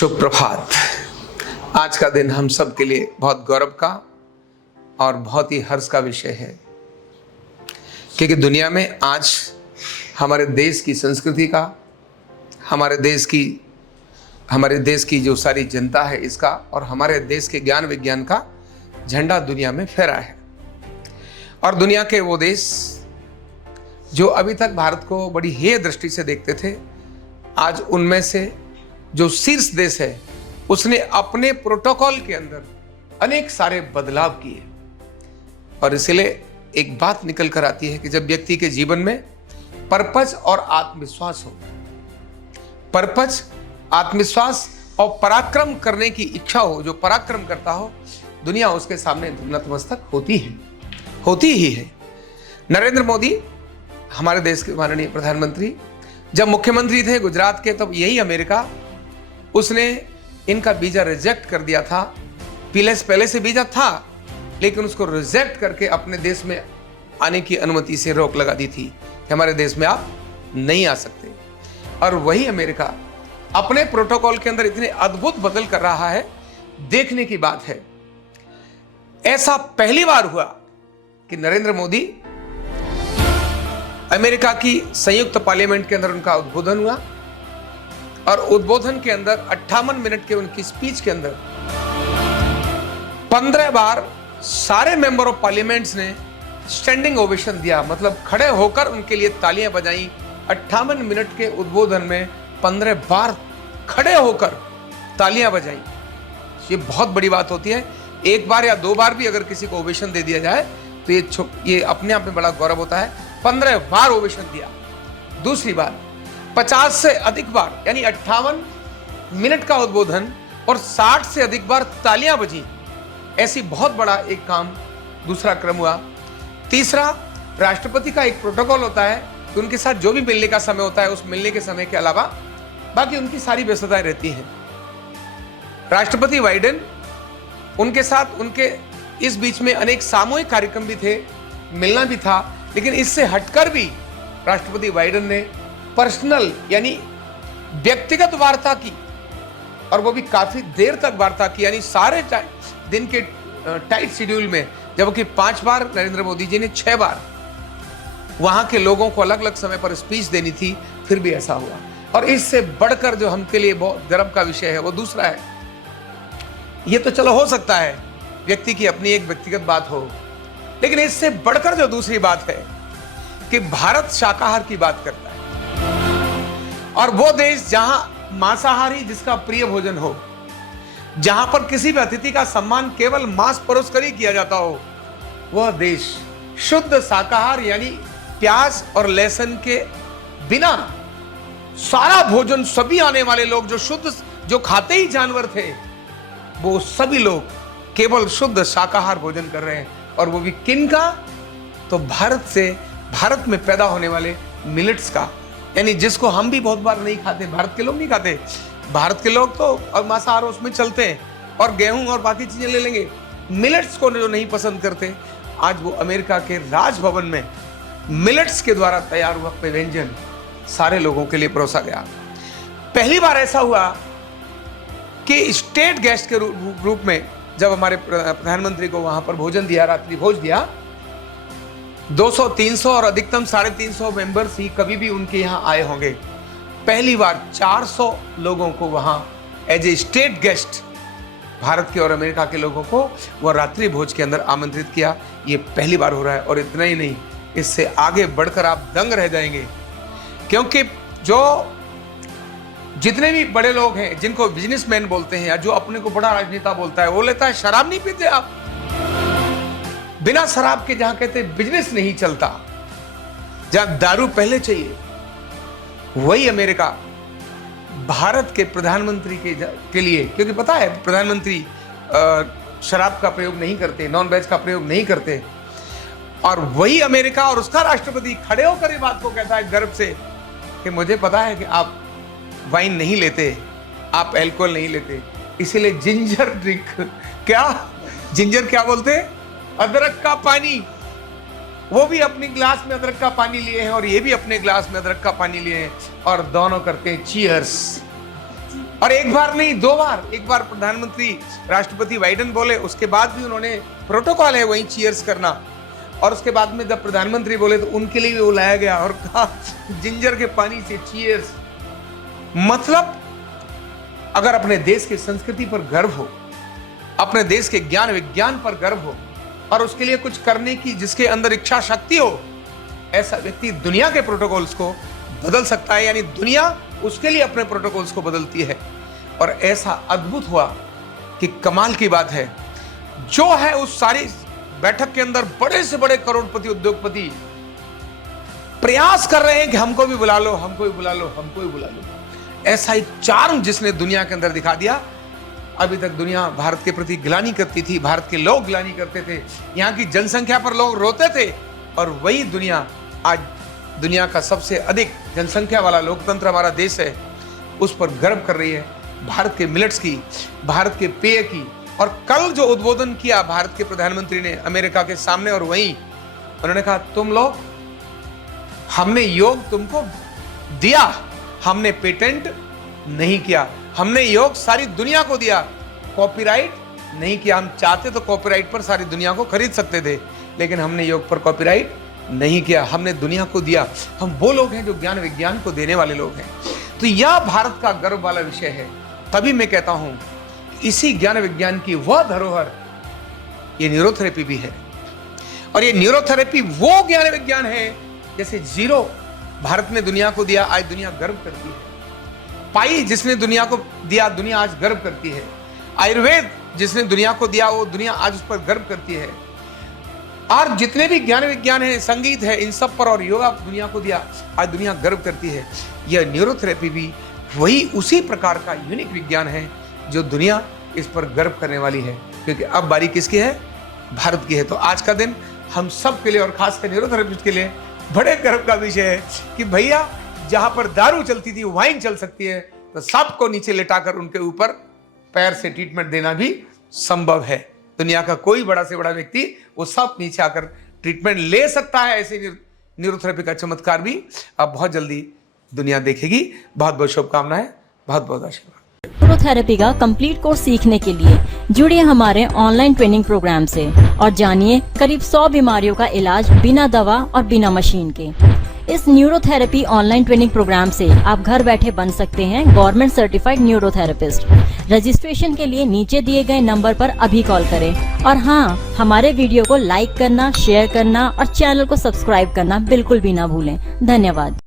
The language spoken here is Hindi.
शुभ प्रभात। आज का दिन हम सब के लिए बहुत गौरव का और बहुत ही हर्ष का विषय है, क्योंकि दुनिया में आज हमारे देश की संस्कृति का, हमारे देश की जो सारी जनता है इसका और हमारे देश के ज्ञान विज्ञान का झंडा दुनिया में फहरा है। और दुनिया के वो देश जो अभी तक भारत को बड़ी हेय दृष्टि से देखते थे, आज उनमें से जो शीर्ष देश है उसने अपने प्रोटोकॉल के अंदर अनेक सारे बदलाव किए। और इसलिए एक बात निकल कर आती है कि जब व्यक्ति के जीवन में पर्पज और आत्मविश्वास हो, पर्पज, आत्मविश्वास और पराक्रम करने की इच्छा हो, जो पराक्रम करता हो, दुनिया उसके सामने नतमस्तक होती ही है। नरेंद्र मोदी हमारे देश के माननीय प्रधानमंत्री जब मुख्यमंत्री थे गुजरात के, तब यही अमेरिका उसने इनका वीजा रिजेक्ट कर दिया था। पहले से वीजा था, लेकिन उसको रिजेक्ट करके अपने देश में आने की अनुमति से रोक लगा दी थी कि हमारे देश में आप नहीं आ सकते। और वही अमेरिका अपने प्रोटोकॉल के अंदर इतने अद्भुत बदल कर रहा है, देखने की बात है। ऐसा पहली बार हुआ कि नरेंद्र मोदी अमेरिका की संयुक्त पार्लियामेंट के अंदर उनका उद्बोधन हुआ और उद्बोधन के अंदर 58 मिनट के उनकी स्पीच के अंदर 15 बार सारे मेंबर ऑफ पार्लियामेंट्स ने स्टैंडिंग ओवेशन दिया, मतलब खड़े होकर उनके लिए तालियां बजाई। 58 मिनट के उद्बोधन में 15 बार खड़े होकर तालियां बजाई। ये बहुत बड़ी बात होती है। एक बार या दो बार भी अगर किसी को ओवेशन दे दिया जाए तो ये अपने आप में बड़ा गौरव होता है। 15 बार ओवेशन दिया। दूसरी बार 50 से अधिक बार, यानी 58 मिनट का उद्बोधन और 60 से अधिक बार तालियां बजी। ऐसी बहुत बड़ा एक काम, दूसरा क्रम हुआ। तीसरा, राष्ट्रपति का एक प्रोटोकॉल होता है कि उनके साथ जो भी मिलने का समय होता है, उस मिलने के समय के अलावा बाकी उनकी सारी व्यस्तताएं रहती हैं। राष्ट्रपति बाइडेन, उनके साथ उनके इस बीच में अनेक सामूहिक कार्यक्रम भी थे, मिलना भी था, लेकिन इससे हटकर भी राष्ट्रपति बाइडेन ने पर्सनल यानी व्यक्तिगत वार्ता की, और वो भी काफी देर तक वार्ता की, यानी सारे दिन के टाइट शेड्यूल में। जबकि 5 बार नरेंद्र मोदी जी ने 6 बार वहां के लोगों को अलग अलग समय पर स्पीच देनी थी, फिर भी ऐसा हुआ। और इससे बढ़कर जो हमके लिए बहुत गर्व का विषय है वो दूसरा है। ये तो चलो हो सकता है व्यक्ति की अपनी एक व्यक्तिगत बात हो, लेकिन इससे बढ़कर जो दूसरी बात है कि भारत शाकाहार की बात करता है, और वो देश जहां मांसाहारी जिसका प्रिय भोजन हो, जहां पर किसी भी अतिथि का सम्मान केवल मांस परोस कर ही किया जाता हो, वह देश शुद्ध शाकाहार यानी प्याज और लहसुन के बिना सारा भोजन, सभी आने वाले लोग जो खाते ही जानवर थे, वो सभी लोग केवल शुद्ध शाकाहार भोजन कर रहे हैं। और वो भी किन का? तो भारत में पैदा होने वाले मिलेट्स का, यानी जिसको हम भी बहुत बार नहीं खाते, भारत के लोग नहीं खाते। भारत के लोग तो मांसाहार उसमें चलते हैं और गेहूं और बाकी चीजें ले लेंगे। मिलेट्स को जो नहीं पसंद करते, आज वो अमेरिका के राजभवन में मिलेट्स के द्वारा तैयार हुआ व्यंजन सारे लोगों के लिए परोसा गया। पहली बार ऐसा हुआ कि स्टेट गेस्ट के रूप में जब हमारे प्रधानमंत्री को वहां पर भोजन दिया, रात्रि भोज दिया, 200, 300 और अधिकतम 350 मेंबर्स ही कभी भी उनके यहाँ आए होंगे। पहली बार 400 लोगों को वहां as a state guest, Bharat के और अमेरिका के लोगों को वह रात्रि भोज के अंदर आमंत्रित किया। ये पहली बार हो रहा है। और इतना ही नहीं, इससे आगे बढ़कर आप दंग रह जाएंगे, क्योंकि जितने भी बड़े लोग हैं जिनको बिजनेसमैन बोलते हैं या जो अपने को बड़ा राजनेता बोलता है, वो लेता है शराब नहीं पीते आप। बिना शराब के जहां कहते बिजनेस नहीं चलता, जहां दारू पहले चाहिए, वही अमेरिका भारत के प्रधानमंत्री के लिए, क्योंकि पता है प्रधानमंत्री शराब का प्रयोग नहीं करते, नॉन वेज का प्रयोग नहीं करते, और वही अमेरिका और उसका राष्ट्रपति खड़े होकर ये बात को कहता है गर्व से कि मुझे पता है कि आप वाइन नहीं लेते, आप अल्कोहल नहीं लेते, इसीलिए जिंजर ड्रिंक, जिंजर क्या बोलते हैं? अदरक का पानी। वो भी अपनी ग्लास में अदरक का पानी लिए हैं और ये भी अपने ग्लास में अदरक का पानी लिए हैं, और दोनों करते हैं चीयर्स। और एक बार नहीं, 2 बार। एक बार प्रधानमंत्री राष्ट्रपति बाइडेन बोले, उसके बाद भी उन्होंने, प्रोटोकॉल है वहीं चीयर्स करना, और उसके बाद में जब प्रधानमंत्री बोले तो उनके लिए भी बुलाया गया और कहा जिंजर के पानी से चीयर्स। मतलब अगर अपने देश की संस्कृति पर गर्व हो, अपने देश के ज्ञान विज्ञान पर गर्व हो और उसके लिए कुछ करने की जिसके अंदर इच्छा शक्ति हो, ऐसा व्यक्ति दुनिया के प्रोटोकॉल्स को बदल सकता है, यानी दुनिया उसके लिए अपने प्रोटोकॉल्स को बदलती है। और ऐसा अद्भुत हुआ कि कमाल की बात है, जो है उस सारी बैठक के अंदर बड़े से बड़े करोड़पति उद्योगपति प्रयास कर रहे हैं कि हमको भी बुला लो, हमको भी बुला लो, हमको भी बुला लो। ऐसा एक चार्म जिसने दुनिया के अंदर दिखा दिया। अभी तक दुनिया भारत के प्रति गिलानी करती थी, भारत के लोग गिलानी करते थे, यहाँ की जनसंख्या पर लोग रोते थे, और वही दुनिया आज दुनिया का सबसे अधिक जनसंख्या वाला लोकतंत्र हमारा देश है, उस पर गर्व कर रही है। भारत के मिलेट्स की, भारत के पेय की, और कल जो उद्बोधन किया भारत के प्रधानमंत्री ने अमेरिका के सामने, और वहीं उन्होंने कहा तुम लोग, हमने योग तुमको दिया, हमने पेटेंट नहीं किया, हमने योग सारी दुनिया को दिया, कॉपीराइट नहीं किया। हम चाहते तो कॉपीराइट पर सारी दुनिया को खरीद सकते थे, लेकिन हमने योग पर कॉपीराइट नहीं किया, हमने दुनिया को दिया। हम वो लोग हैं जो ज्ञान विज्ञान को देने वाले लोग हैं। तो यह भारत का गर्व वाला विषय है। तभी मैं कहता हूं इसी ज्ञान विज्ञान की वह धरोहर ये न्यूरोथेरेपी भी है। और ये न्यूरोथेरेपी वो ज्ञान विज्ञान है, जैसे जीरो भारत ने दुनिया को दिया, आज दुनिया गर्व करती है। पाई जिसने दुनिया को दिया, दुनिया आज गर्व करती है। आयुर्वेद जिसने दुनिया को दिया, वो दुनिया आज उस पर गर्व करती है। और जितने भी ज्ञान विज्ञान है, संगीत है, इन सब पर, और योगा दुनिया को दिया, आज दुनिया गर्व करती है। यह न्यूरोथेरेपी भी वही उसी प्रकार का यूनिक विज्ञान है जो दुनिया इस पर गर्व करने वाली है, क्योंकि अब बारी किसकी है? भारत की है। तो आज का दिन हम सब के लिए, और खासकर न्यूरोथेरेपिस्ट के लिए, बड़े गर्व का विषय है कि भैया जहां पर दारू चलती थी वाइन चल सकती है, तो सबको नीचे लेटाकर उनके ऊपर पैर से ट्रीटमेंट देना भी संभव है। दुनिया का कोई बड़ा से बड़ा व्यक्ति वो सब नीचे आकर ट्रीटमेंट ले सकता है। ऐसे न्यूरोथेरेपी का चमत्कार भी अब बहुत जल्दी दुनिया देखेगी। बहुत बहुत शुभकामनाएं, बहुत बहुत आशीर्वाद। न्यूरोथेरेपी का कंप्लीट कोर्स सीखने के लिए जुड़िए हमारे ऑनलाइन ट्रेनिंग प्रोग्राम से और जानिए करीब 100 बीमारियों का इलाज बिना दवा और बिना मशीन के। इस न्यूरोथेरेपी ऑनलाइन ट्रेनिंग प्रोग्राम से आप घर बैठे बन सकते हैं गवर्नमेंट सर्टिफाइड न्यूरोथेरेपिस्ट। रजिस्ट्रेशन के लिए नीचे दिए गए नंबर पर अभी कॉल करें। और हाँ, हमारे वीडियो को लाइक करना, शेयर करना और चैनल को सब्सक्राइब करना बिल्कुल भी ना भूलें। धन्यवाद।